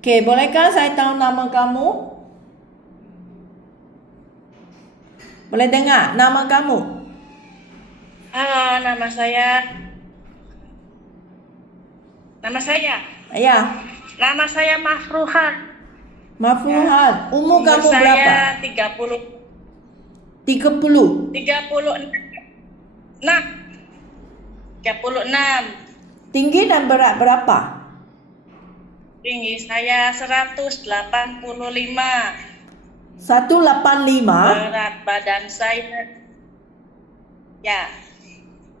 Okey, bolehkah saya tahu nama kamu? Boleh dengar nama kamu? Halo, nama saya, Ya, nama saya Mahruhat. Ya. Mafruhat. Umur Umur kamu berapa? saya 30. 36. 36. Tinggi dan berat berapa? Tinggi saya 185. 185. Berat badan saya ya,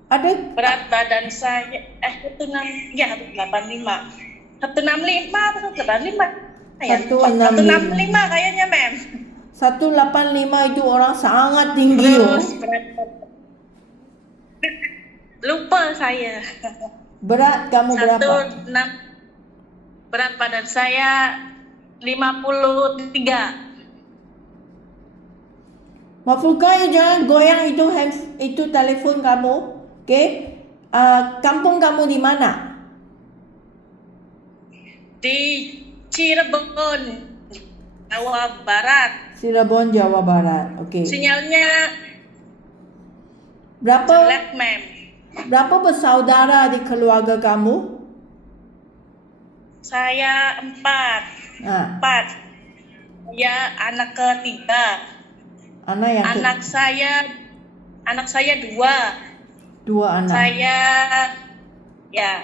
Ada berat badan saya 16 ya 185. 165 atau 185 ya? 165 kayaknya, Mem. 185 itu orang sangat tinggi. Terus lupa saya. Berat kamu berapa? 16. Berat badan saya 53. Mafruka, jangan goyang itu telefon kamu. Okey? Kampung kamu di mana? Di Cirebon, Jawa Barat. Cirebon, Jawa Barat. Okey. Sinyalnya Berapa jelek, Mem. berapa bersaudara di keluarga kamu? Saya 4. Ha, 4. Saya anak ketiga. anak yang Anak saya 2. dua anak.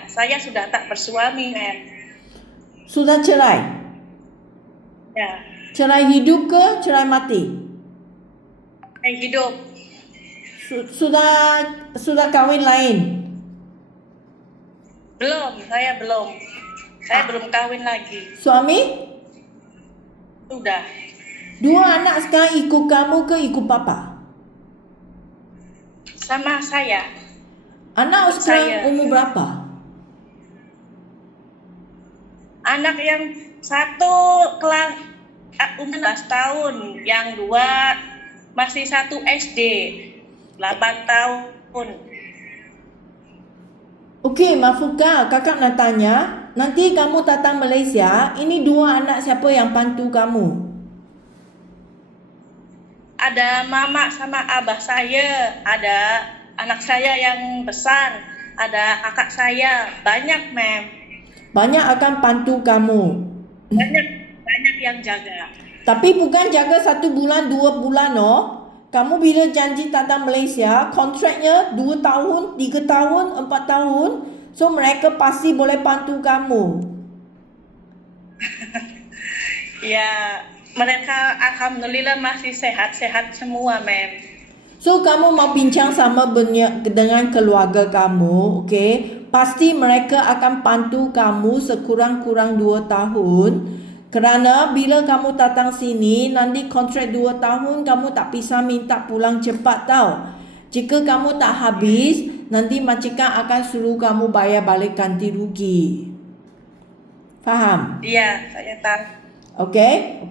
Saya sudah tak bersuami, Mem. Sudah cerai? Ya, Cerai hidup ke cerai mati? saya hidup. Sudah kahwin lain? Saya belum. Saya belum kawin lagi. Suami? Sudah. 2 anak sekarang ikut kamu ke ikut papa? Sama saya. Anak sekarang Saya. umur berapa? Anak yang satu kelas umur 11 tahun, yang 2 masih 1 SD, 8 tahun. Okey, Mafuka, kakak nak tanya, nanti kamu datang Malaysia, ini 2 anak siapa yang bantu kamu? Ada mama sama abah saya, ada anak saya yang besar, ada kakak saya, banyak, Mem. Banyak akan bantu kamu. Banyak yang jaga. Tapi bukan jaga 1 bulan, 2 bulan, oh. Kamu bila janji datang Malaysia, kontraknya 2 tahun, 3 tahun, 4 tahun. So, mereka pasti boleh bantu kamu. Ya, mereka alhamdulillah masih sehat-sehat semua, Mem. So, kamu mau bincang sama dengan keluarga kamu, okey? Pasti mereka akan bantu kamu sekurang-kurang 2 tahun. Kerana bila kamu datang sini, nanti kontrak 2 tahun, kamu tak bisa minta pulang cepat tau. Jika kamu tak habis, nanti majikan akan suruh kamu bayar balik ganti rugi. Faham? Iya, saya tahu. Okey,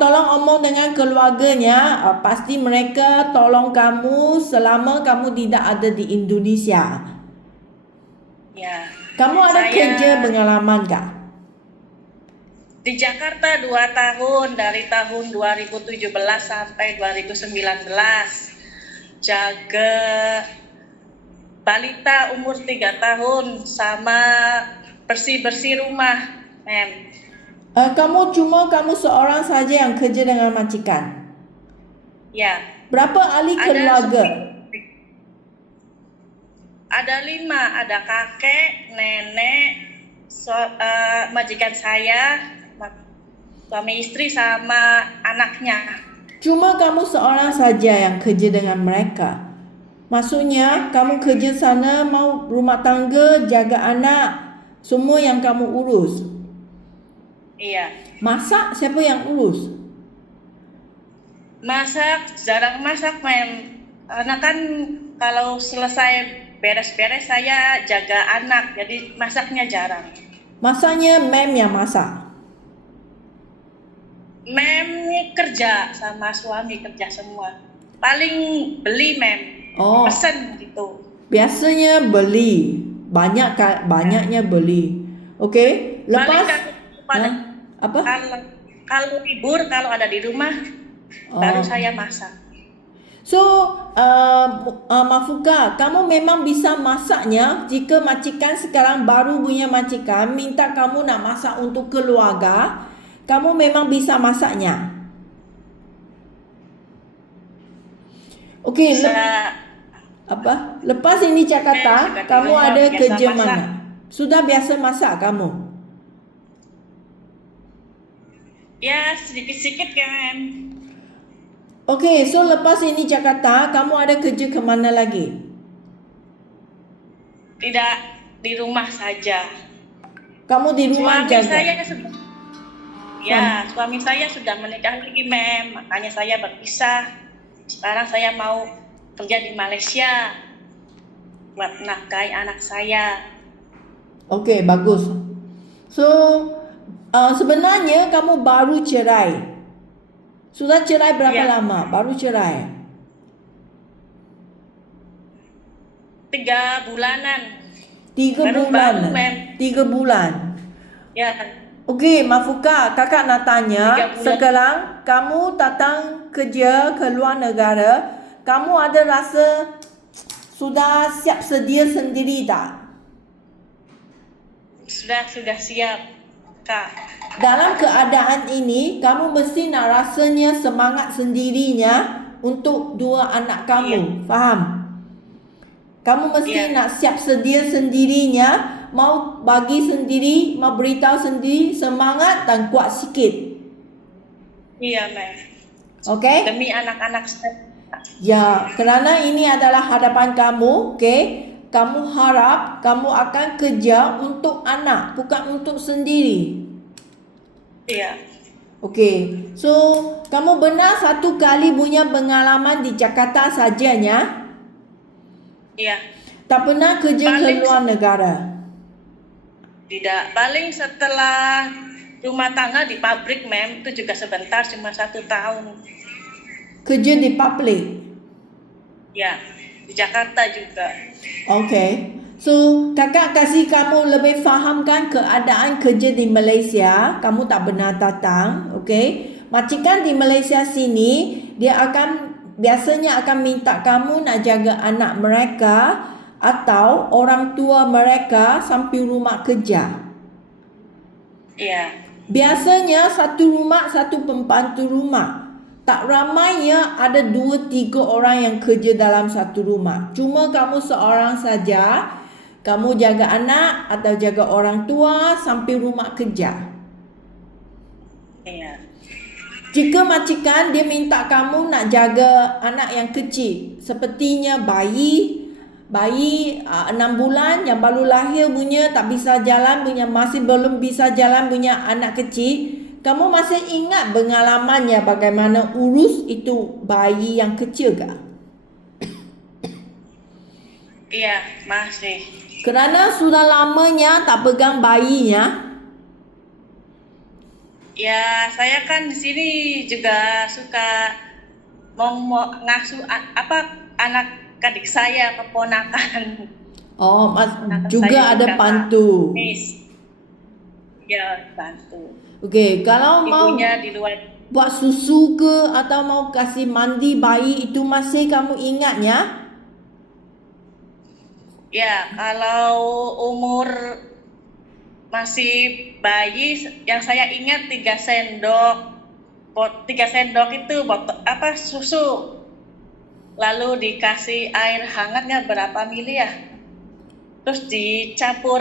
tolong omong dengan keluarganya. Pasti mereka tolong kamu selama kamu tidak ada di Indonesia. Ya. Kamu ada kerja pengalaman kah? Di Jakarta 2 tahun, dari tahun 2017 sampai 2019. Jaga balita umur 3 tahun sama bersih-bersih rumah, Mem. Kamu seorang saja yang kerja dengan majikan? Ya. Berapa ahli keluarga? Ada 5, ada kakek, nenek, majikan saya, suami istri sama anaknya. Cuma kamu seorang saja yang kerja dengan mereka. Maksudnya kamu kerja sana mau rumah tangga, jaga anak, semua yang kamu urus. Iya. Masak siapa yang urus? Masak, jarang masak, Mem. Karena kan kalau selesai beres-beres saya jaga anak, jadi masaknya jarang. Masaknya Mem yang masak? Mem kerja sama suami, kerja semua. Paling beli, Mem. Pesen gitu. Biasanya beli. Banyaknya beli. Okey, lepas Apa? Kalau libur, kalau ada di rumah, baru Oh. saya masak. So, Mafuka, kamu memang bisa masaknya jika majikan sekarang baru punya majikan minta kamu nak masak untuk keluarga, kamu memang bisa masaknya. Okey, Bisa, apa? Lepas ini Jakarta, sudah di kamu rumah ada biasa kerja masak. mana? Sudah biasa masak kamu? Ya, sedikit-sedikit kan. Okey, so lepas ini Jakarta, kamu ada kerja ke mana lagi? Tidak di rumah saja. Kamu di rumah Suami jaga? saya sudah, suami saya sudah menikah lagi, Mem. Makanya saya berpisah. Sekarang saya mau kerja di Malaysia buat nafkahi anak saya. Okey, bagus. So, sebenarnya kamu baru cerai. Sudah cerai berapa Ya. lama? Baru cerai. 3 bulanan. 3 Baru, bulan. Mem. 3 bulan. Ya, Okey, Mafuka, kakak nak 3 tanya, bulan. sekarang kamu datang kerja ke luar negara, kamu ada rasa sudah siap sedia sendiri tak? sudah siap, Kak. Dalam keadaan ini, kamu mesti nak rasanya semangat sendirinya untuk 2 anak kamu. Faham? Kamu mesti nak siap sedia sendirinya, mau bagi sendiri, mau beritahu sendiri, semangat dan kuat sikit. Iya, Mem. Okey? Demi anak-anak saya. Ya, kerana ini adalah hadapan kamu, okey? Kamu harap kamu akan kerja untuk anak, bukan untuk sendiri. Iya. Okey. So, kamu benar satu kali punya pengalaman di Jakarta sajanya? Iya. Tak pernah kerja ke luar negara? Tidak. Paling setelah rumah tangga di pabrik, Mem, itu juga sebentar, cuma 1 tahun. Kerja di publik? Ya, di Jakarta juga. Okey. So, kakak kasih kamu lebih fahamkan keadaan kerja di Malaysia. Kamu tak pernah datang, okey? Majikan di Malaysia sini, dia akan biasanya akan minta kamu nak jaga anak mereka atau orang tua mereka sampai rumah kerja. Iya. Biasanya satu rumah, satu pembantu rumah. Tak ramainya ada 2-3 orang yang kerja dalam satu rumah. Cuma kamu seorang saja. Kamu jaga anak atau jaga orang tua sampai rumah kerja. Iya. Jika majikan dia minta kamu nak jaga anak yang kecil, sepertinya bayi 6 bulan yang baru lahir punya, tak bisa jalan punya, masih belum bisa jalan punya anak kecil, kamu masih ingat pengalamannya bagaimana urus itu bayi yang kecil ke? Iya, masih. Kerana sudah lamanya tak pegang bayinya. Ya, saya kan di sini juga suka mau ngasuh anak adik saya, keponakan. Oh, Anak juga saya ada pantu. Ya, bantu. Okey, kalau mau Ibunya di luar. buat susu ke atau mau kasih mandi bayi itu masih kamu ingatnya? Ya, kalau umur masih bayi, yang saya ingat 3 sendok. 3 sendok itu susu. Lalu dikasih air hangatnya berapa mili ya? Terus dicampur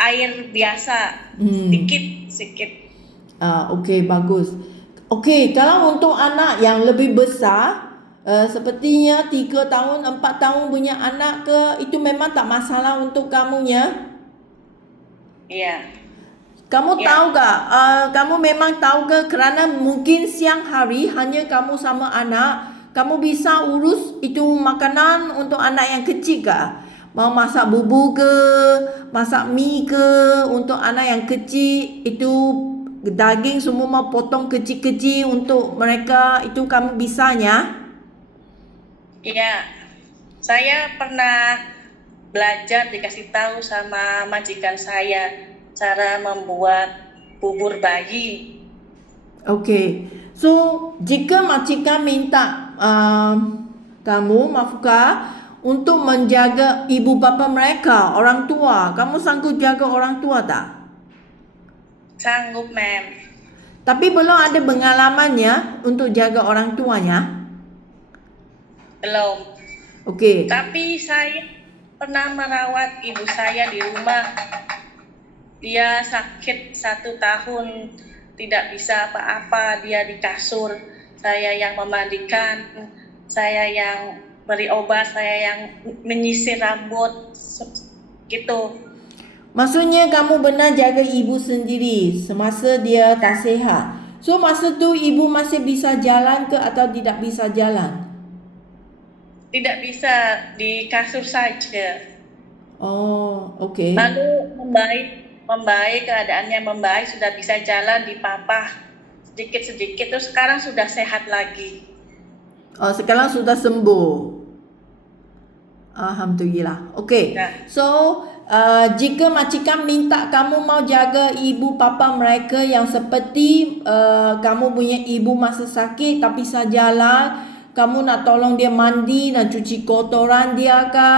air biasa, sedikit. Okey, bagus. Okey, kalau untuk anak yang lebih besar, sepertinya 3 tahun, 4 tahun punya anak ke, itu memang tak masalah untuk kamunya. Iya. Kamu tahu tak? Kamu memang tahu ke kerana mungkin siang hari hanya kamu sama anak, kamu bisa urus itu makanan untuk anak yang kecil ke? Mau masak bubur ke, masak mie ke untuk anak yang kecil, itu daging semua mau potong kecil-kecil untuk mereka, itu kamu bisanya? Iya. Saya pernah belajar dikasih tahu sama majikan saya cara membuat bubur bayi. Okey. So, jika majikan minta kamu, Mafuka, untuk menjaga ibu bapa mereka, orang tua, kamu sanggup jaga orang tua tak? Sanggup, ma'am. Tapi belum ada pengalamannya untuk jaga orang tuanya. Belum. Okey. Tapi saya pernah merawat ibu saya di rumah. Dia sakit 1 tahun, tidak bisa apa-apa, dia di kasur. Saya yang memandikan, saya yang beri obat, saya yang menyisir rambut, gitu. Maksudnya kamu benar jaga ibu sendiri semasa dia tak sihat. So masa tu ibu masih bisa jalan ke atau tidak bisa jalan? Tidak bisa, di kasur saja. Oh, okey. Lalu membaik, keadaannya membaik, sudah bisa jalan, dipapah sedikit-sedikit, terus sekarang sudah sehat lagi. Oh, sekarang sudah sembuh. Alhamdulillah. Okey. Ya. So, jika majikan minta kamu mau jaga ibu bapa mereka yang seperti kamu punya ibu masa sakit tak bisa jalan, kamu nak tolong dia mandi, nak cuci kotoran dia ke,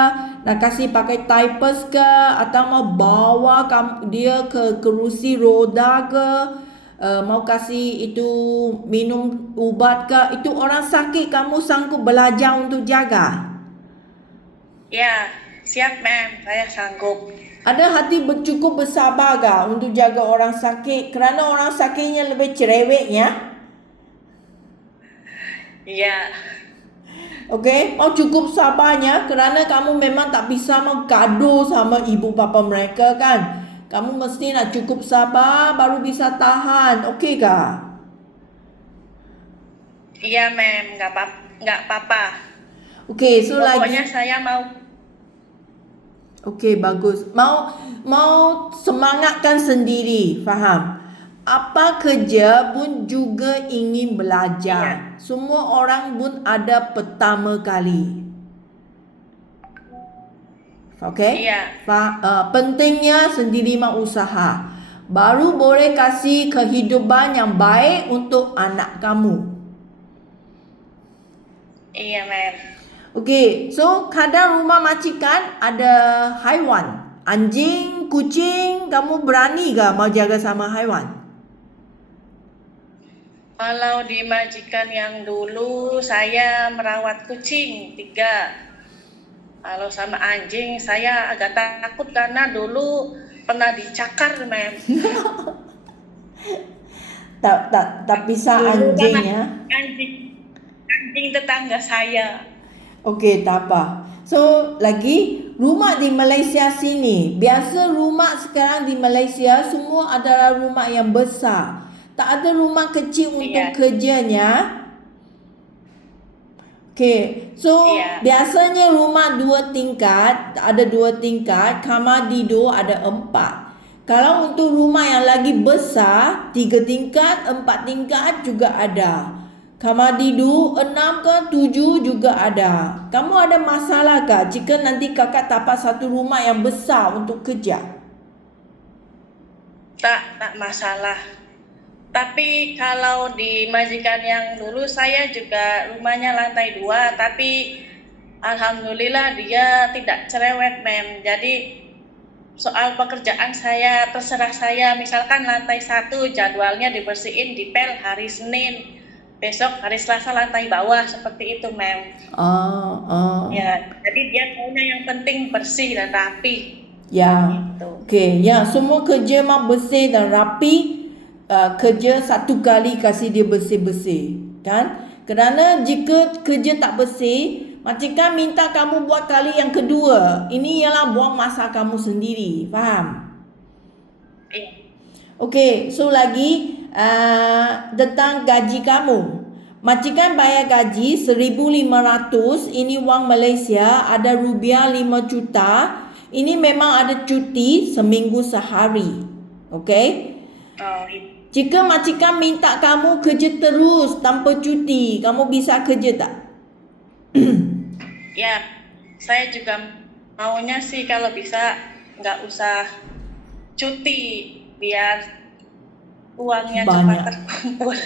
nak kasih pakai diapers ke, atau mau bawa dia ke kerusi roda ke, mau kasih itu minum ubat ke, itu orang sakit kamu sanggup belajar untuk jaga? Ya, siap, ma'am, saya sanggup. Ada hati cukup bersabar ke untuk jaga orang sakit? Kerana orang sakitnya lebih cerewetnya. Iya. Okey, mau cukup sabarnya kerana kamu memang tak bisa mau gaduh sama ibu bapa mereka kan. Kamu mesti nak cukup sabar baru bisa tahan. Okey ke? Iya, ma'am, nggak apa-apa. Okey, so Pokoknya lagi. saya mau. Okey, bagus. Mau semangatkan sendiri, faham? Apa kerja pun juga ingin belajar. Semua orang pun ada pertama kali. Okey? Iya. Pentingnya sendiri mau usaha. Baru boleh kasih kehidupan yang baik untuk anak kamu. Iya, ma'am. Okey, so kadang rumah majikan ada haiwan. Anjing, kucing, kamu berani ke mau jaga sama haiwan? Kalau di majikan yang dulu saya merawat kucing 3. Kalau sama anjing saya agak takut karena dulu pernah dicakar, ma'am. Tak bisa Dulu anjing kan ya. anjing tetangga saya. Okey, tak apa. So, lagi rumah di Malaysia sini. Biasa rumah sekarang di Malaysia semua adalah rumah yang besar. Tak ada rumah kecil untuk Iya. kerjanya. Okey, so Iya. biasanya rumah 2 tingkat, ada 2 tingkat, kamar tidur ada 4. Kalau untuk rumah yang lagi besar, 3 tingkat, 4 tingkat juga ada. Kamar tidur 6 ke 7 juga ada. Kamu ada masalah kah jika nanti kakak dapat satu rumah yang besar untuk kerja? Tak masalah. Tapi kalau di majikan yang dulu saya juga rumahnya lantai 2, tapi alhamdulillah dia tidak cerewet, ma'am. Jadi soal pekerjaan saya terserah saya, misalkan lantai 1 jadwalnya dibersihin dipel hari Senin, besok hari Selasa lantai bawah, seperti itu, ma'am. Ya, jadi dia maunya yang penting bersih dan rapi. Ya. Gitu. Okey, ya, semua kerja mah bersih dan rapi. Kerja satu kali kasih dia bersih-bersih, kan? Kerana jika kerja tak bersih, majikan minta kamu buat kali yang kedua. Ini ialah buang masa kamu sendiri, faham? Iya. Okey, so lagi tentang gaji kamu. Majikan bayar gaji 1,500, ini wang Malaysia, ada rupiah 5 juta. Ini memang ada cuti seminggu sehari. Okey? Oh, iya. Jika majikan minta kamu kerja terus tanpa cuti, kamu bisa kerja tak? Ya, saya juga maunya sih kalau bisa nggak usah cuti, biar uangnya Banyak. cepat terkumpul.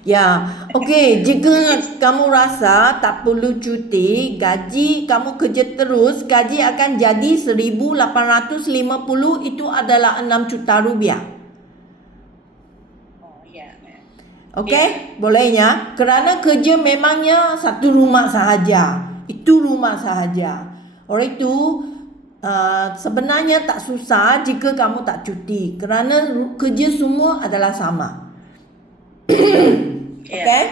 Ya, okey. Jika kamu rasa tak perlu cuti, gaji kamu kerja terus, gaji akan jadi 1,850, itu adalah 6 juta rupiah. Oh iya, ma'am. Okey, bolehnya. Kerana kerja memangnya satu rumah sahaja. Itu rumah sahaja. Oleh itu, sebenarnya tak susah jika kamu tak cuti. Kerana kerja semua adalah sama. Iya. Okay?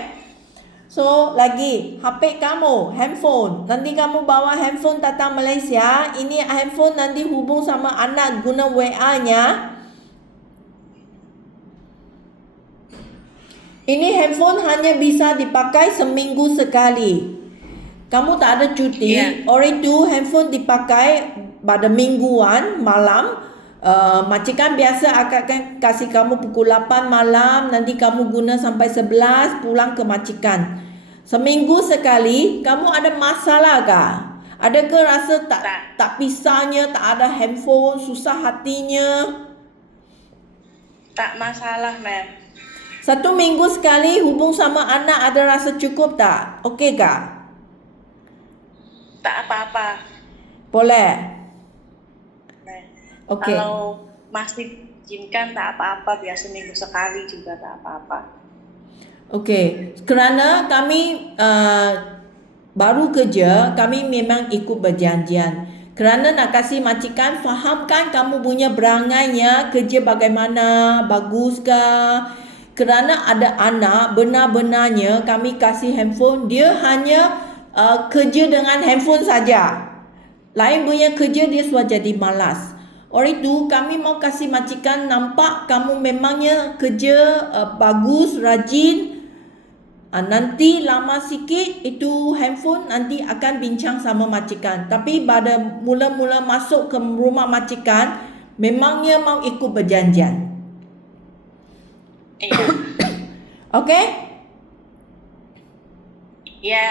So, lagi HP kamu, handphone. Nanti kamu bawa handphone datang Malaysia. Ini handphone nanti hubung sama anak guna WA-nya. Ini handphone hanya bisa dipakai seminggu sekali. Kamu tak ada cuti, Ya. oleh itu handphone dipakai pada mingguan malam. Majikan biasa akan kasih kamu pukul 8 malam, nanti kamu guna sampai 11 pulang ke majikan. Seminggu sekali, kamu ada masalah kah? Adakah rasa tak bisanya, tak ada handphone, susah hatinya? Tak masalah, ma'am. 1 minggu sekali hubung sama anak, ada rasa cukup tak? Okey kah? Tak apa-apa. Boleh? Nah, Okey. kalau masih izinkan tak apa-apa, biar seminggu sekali juga tak apa-apa. Okey, kerana kami baru kerja, kami memang ikut berjanjian. Kerana nak kasih majikan fahamkan kamu punya berangainya, kerja bagaimana, bagus ke? Kerana ada anak, benar-benarnya kami kasih handphone, dia hanya kerja dengan handphone saja. Lain punya kerja dia sudah jadi malas. Oleh itu kami mau kasih majikan nampak kamu memangnya kerja bagus, rajin. Nanti lama sikit itu handphone nanti akan bincang sama majikan. Tapi pada mula-mula masuk ke rumah majikan, memangnya mau ikut berjanjian. Iya. Okey? Ya.